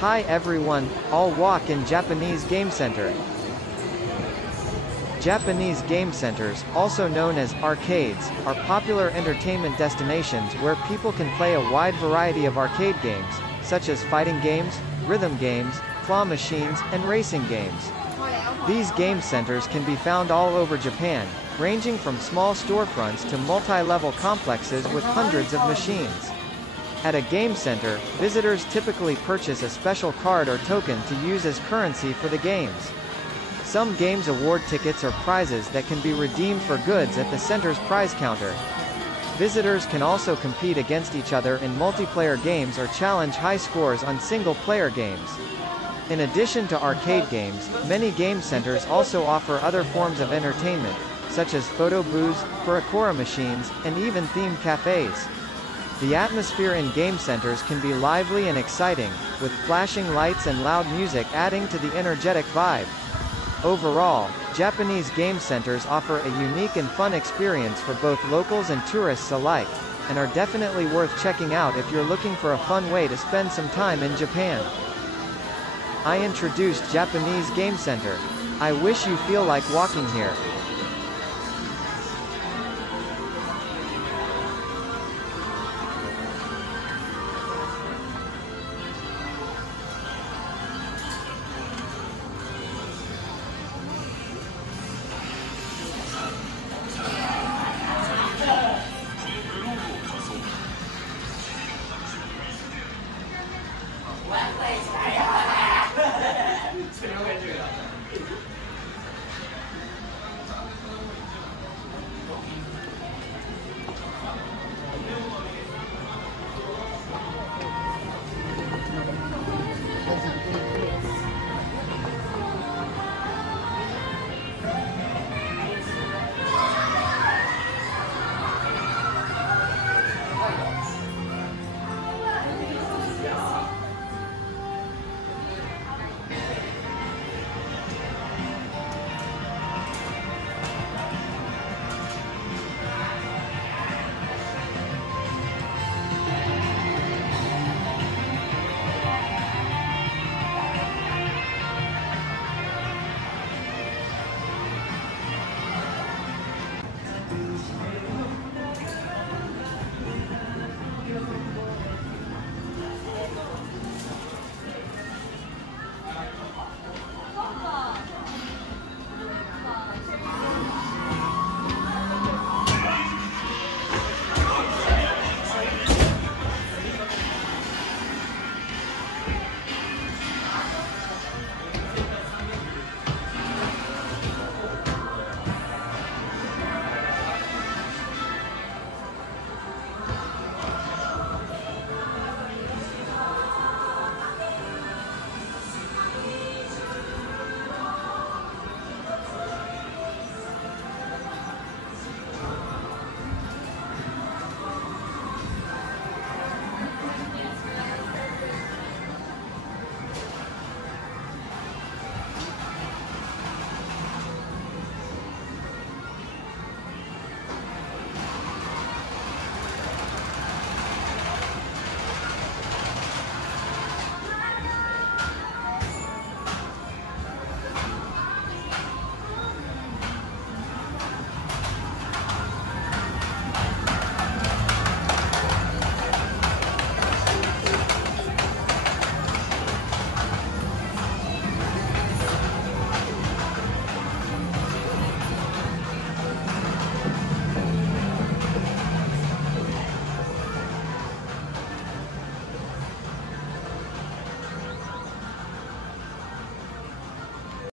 Hi everyone, I'll walk in Japanese Game Center. Japanese game centers, also known as arcades, are popular entertainment destinations where people can play a wide variety of arcade games, such as fighting games, rhythm games, claw machines, and racing games. These game centers can be found all over Japan, ranging from small storefronts to multi-level complexes with hundreds of machines. At a game center, visitors typically purchase a special card or token to use as currency for the games. Some games award tickets or prizes that can be redeemed for goods at the center's prize counter. Visitors can also compete against each other in multiplayer games or challenge high scores on single-player games. In addition to arcade games, many game centers also offer other forms of entertainment, such as photo booths, purikura machines, and even themed cafes. The atmosphere in game centers can be lively and exciting, with flashing lights and loud music adding to the energetic vibe. Overall, Japanese game centers offer a unique and fun experience for both locals and tourists alike, and are definitely worth checking out if you're looking for a fun way to spend some time in Japan. I introduced Japanese Game Center. I wish you feel like walking here.